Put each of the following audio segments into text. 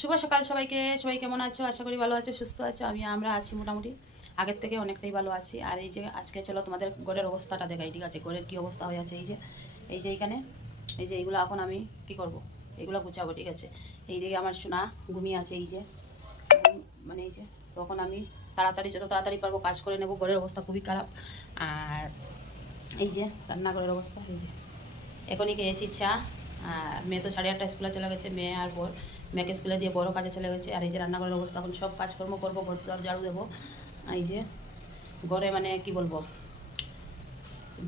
শুভ সকাল সবাইকে। সবাই কেমন আছো? আশা করি ভালো আছো, সুস্থ আছো। আমরা আছি মোটামুটি, আগের থেকে অনেকটাই ভালো আছি। আর এই যে আজকে চলো তোমাদের ঘরের অবস্থাটা দেখাই, ঠিক আছে? ঘরের কি অবস্থা হয়ে আছে, এই যে এইখানে এই যে এইগুলো এখন আমি কি করব, এইগুলো গুছাবো, ঠিক আছে? এইদিকে আমার সোনা ঘুমিয়ে আছে, এই যে মানে এই যে, তখন আমি তাড়াতাড়ি যত তাড়াতাড়ি পারবো কাজ করে নেব। ঘরের অবস্থা খুবই খারাপ। আর এই যে রান্নাঘরের অবস্থা, এই যে এখনই খেয়েছি চা। আর মেয়ে তো 8:30 স্কুলে চলে গেছে, মেয়ে আর বর। মেয়েকে স্কুলে দিয়ে বড় কাজে চলে গেছে। আর এই যে রান্নাঘরের অবস্থা, এখন সব কাজকর্ম করবো, ঘর দুয়ার ঝাড়ু দেবো। এই যে ঘরে মানে কি বলবো,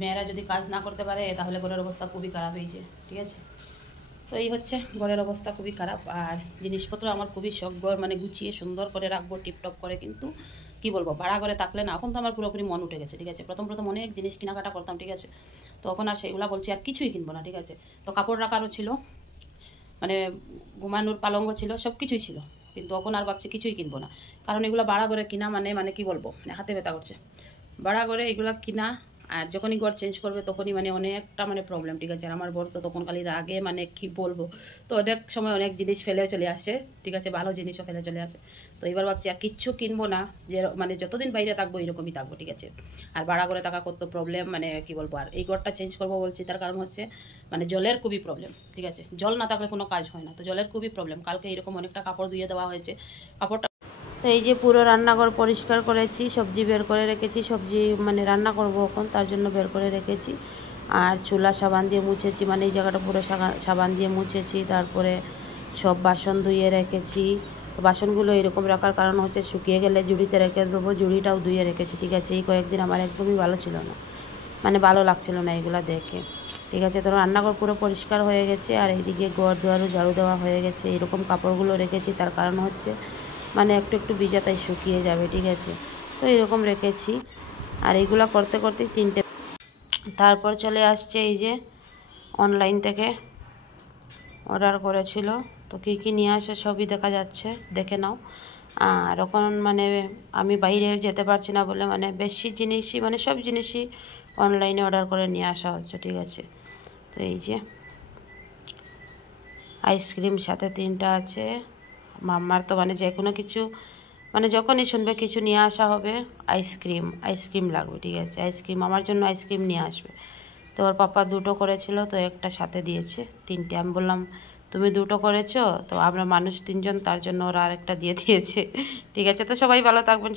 মেয়েরা যদি কাজ না করতে পারে তাহলে ঘরের অবস্থা খুবই খারাপ, এই যে, ঠিক আছে? তো এই হচ্ছে ঘরের অবস্থা খুবই খারাপ। আর জিনিসপত্র আমার খুবই শখ, ঘর মানে গুছিয়ে সুন্দর করে রাখবো, টিপটপ করে। কিন্তু কি বলবো, ভাড়া ঘরে থাকলে না, এখন তো আমার পুরোপুরি মন উঠে গেছে, ঠিক আছে? প্রথম প্রথম অনেক জিনিস কেনাকাটা করতাম, ঠিক আছে? তখন আর সেগুলো বলছি আর কিছুই কিনবো না, ঠিক আছে? তো কাপড় রাখারও ছিল, মানে ঘুমানোর পালঙ্গ ছিল, সব কিছুই ছিল। কিন্তু তখন আর ভাবছি কিছুই কিনবো না, কারণ এগুলো ভাড়া ঘরে কিনা মানে মানে কি বলবো, মানে হাতে ব্যথা করছে ভাড়া ঘরে এগুলো কিনা। আর যখনই ঘর চেঞ্জ করবে তখনই মানে অনেকটা মানে প্রবলেম, ঠিক আছে? আর আমার বর তো তখন খালি রাগে, মানে কি বলবো। তো অনেক সময় অনেক জিনিস ফেলে চলে আসে, ঠিক আছে? ভালো জিনিসও ফেলে চলে আসে। তো এবার ভাবছি আর কিচ্ছু কিনবো না, যে মানে যতদিন বাইরে থাকবো এরকমই থাকবো, ঠিক আছে? আর ভাড়া ঘরে থাকা কত প্রবলেম, মানে কি বলবো। আর এই ঘরটা চেঞ্জ করবো বলছি, তার কারণ হচ্ছে মানে জলের খুবই প্রবলেম, ঠিক আছে? জল না থাকলে কোনো কাজ হয় না, তো জলের খুবই প্রবলেম। কালকে এরকম অনেকটা কাপড় ধুয়ে দেওয়া হয়েছে, কাপড়টা। তো এই যে পুরো রান্নাঘর পরিষ্কার করেছি, সবজি বের করে রেখেছি, সবজি মানে রান্না করব এখন, তার জন্য বের করে রেখেছি। আর চুলা সাবান দিয়ে মুছেছি, মানে এই জায়গাটা পুরো সাবান দিয়ে মুছেছি। তারপরে সব বাসন ধুয়ে রেখেছি। বাসনগুলো এরকম রাখার কারণ হচ্ছে শুকিয়ে গেলে জুড়িতে রেখে দেবো, জুড়িটাও ধুয়ে রেখেছি, ঠিক আছে? এই কয়েকদিন আমার একদমই ভালো ছিল না, মানে ভালো লাগছিল না এগুলো দেখে, ঠিক আছে? তো রান্নাঘর পুরো পরিষ্কার হয়ে গেছে। আর এইদিকে ঘর দুয়ারও ঝাড়ু দেওয়া হয়ে গেছে। এরকম কাপড়গুলো রেখেছি, তার কারণ হচ্ছে মানে একটু একটু ভিজা, তাই শুকিয়ে যাবে, ঠিক আছে? তো এরকম রেখেছি। আর এইগুলো করতে করতে 3টে। তারপর চলে আসছে এই যে অনলাইন থেকে অর্ডার করেছিল, তো কী কী নিয়ে আসে সবই দেখা যাচ্ছে, দেখে নাও। আর এখন মানে আমি বাইরে যেতে পারছি না বলে মানে বেশি জিনিসই, মানে সব জিনিসই অনলাইনে অর্ডার করে নিয়ে আসা হচ্ছে, ঠিক আছে? তো এই যে আইসক্রিম সাথে 3টা আছে। মাম্মার তো মানে যে কোনো কিছু, মানে যখনই শুনবে কিছু নিয়ে আসা হবে, আইসক্রিম লাগবে, ঠিক আছে? আইসক্রিম, আমার জন্য আইসক্রিম নিয়ে আসবে। তো ওর পাপা 2টো করেছিল, তো একটা সাথে দিয়েছে 3টে। আমি বললাম তুমি 2টো করেছো, তো আমরা মানুষ 3জন, তার জন্য ওরা আরেকটা দিয়ে দিয়েছে, ঠিক আছে? তো সবাই ভালো থাকবেন।